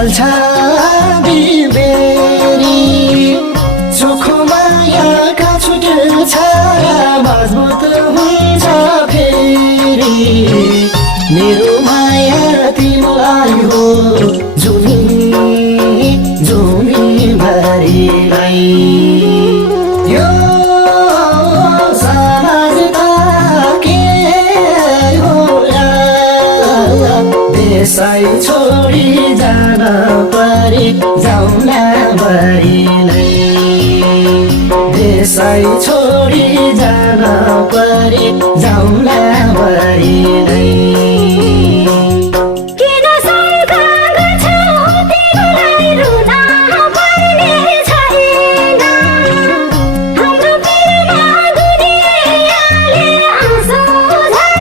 चल्छ बिबेरी चोखो मायाका छुट्छ मजबुत हुन्छ फेरि मेरो माया तिमीलाई हो जुनी जुनी भरिलाई यो समाज त के होला देशै छोडी जान परे जाउन भरिलाई देशै छोडी जान परे जाउन